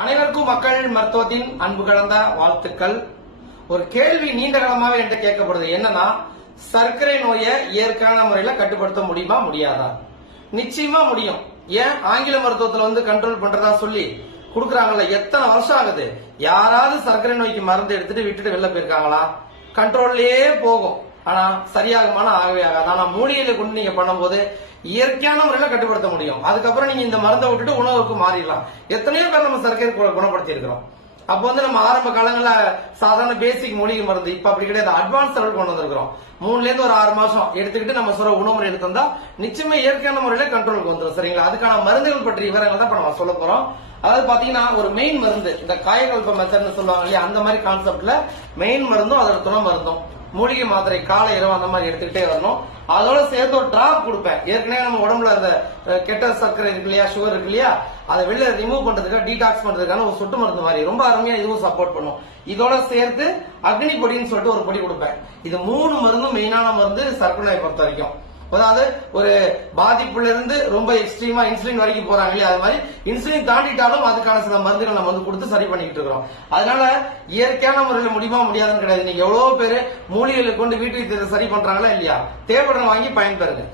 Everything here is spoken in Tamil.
அனைவருக்கும் மக்கள் மருத்துவத்தின் அன்பு கலந்த வாழ்த்துக்கள். ஒரு கேள்வி நீண்ட காலமாக என்கிட்ட கேட்கப்படுது. என்னன்னா சர்க்கரை நோயை இயற்கையான முறையில கட்டுப்படுத்த முடியுமா முடியாதா? நிச்சயமா முடியும். ஏன்? ஆங்கில மருத்துவத்துல வந்து கண்ட்ரோல் பண்றதா சொல்லி கொடுக்குறாங்கல்ல எத்தனை வருஷம் ஆகுது? யாராவது சர்க்கரை நோய்க்கு மருந்து எடுத்துட்டு விட்டுட்டு வெளில போயிருக்காங்களா? கண்ட்ரோல்லே போகும். ஆனா சரியாகுமானா ஆகவே ஆகாது. ஆனா மூலிகையில கொண்டு நீங்க பண்ணும்போது இயற்கையான முறையில கட்டுப்படுத்த முடியும். அதுக்கப்புறம் நீங்க இந்த மருந்தை விட்டுட்டு உணவுக்கு மாறிடலாம். எத்தனையோ பேர் நம்ம சர்க்கரை குணப்படுத்தி இருக்கிறோம் அப்போ வந்து நம்ம ஆரம்ப காலங்களில் சாதாரண பேசிக் மூலிகை மருந்து. இப்ப அப்படி கிடையாது. அட்வான்ஸ் லெவல் கொண்டு வந்திருக்கிறோம். மூணுல இருந்து ஒரு ஆறு மாசம் எடுத்துக்கிட்டு நம்ம சொல்ற உணவு எடுத்திருந்தா நிச்சயமா இயற்கையான முறையில கண்ட்ரோலுக்கு வந்துடும் சரிங்களா? அதுக்கான மருந்துகள் பற்றிய விவரங்கள் தான் இப்ப நம்ம சொல்ல போறோம். அதாவது பாத்தீங்கன்னா ஒரு மெயின் மருந்து இந்த காயகல்ப மெத்தட்னு சொல்லுவாங்க இல்லையா அந்த மாதிரி கான்செப்ட்ல மெயின் மருந்தும் அதோட துணை மருந்தும். மூலிகை மாத்திரை காலை இரவு அந்த மாதிரி எடுத்துக்கிட்டே வரணும். அதோட சேர்த்து ஒரு டிராப் கொடுப்பேன். ஏற்கனவே நம்ம உடம்புல அந்த கெட்ட சர்க்கரை இருக்கு இல்லையா சுகர் இருக்கு இல்லையா அதை வெளில ரிமூவ் பண்றதுக்கு டீடாக்ஸ் பண்றதுக்கான ஒரு சொட்டு மருந்து மாதிரி. ரொம்ப அருமையா இதுவும் சப்போர்ட் பண்ணும். இதோட சேர்த்து அக்னி பொடின்னு சொல்லிட்டு ஒரு பொடி கொடுப்பேன். இது மூணு மருந்தும் மெயினான மருந்து சர்க்கரை நோயை பொறுத்த வரைக்கும். அதாவது ஒரு பாதிப்புல இருந்து ரொம்ப எக்ஸ்ட்ரீமா இன்சுலின் வரைக்கும் போறாங்க இல்லையா? அது மாதிரி இன்சுலின் தாண்டிட்டாலும் அதுக்கான சில மருந்துகள் நம்ம வந்து கொடுத்து சரி பண்ணிக்கிட்டு இருக்கிறோம். அதனால இயற்கையான முறையில் முடியுமா முடியாதுன்னு கிடையாது. நீங்க எவ்வளவு பேர் மூலிகளை கொண்டு வீட்டுக்கு சரி பண்றாங்களா இல்லையா? தேவைப்படுற வாங்கி பயன்பெறுங்க.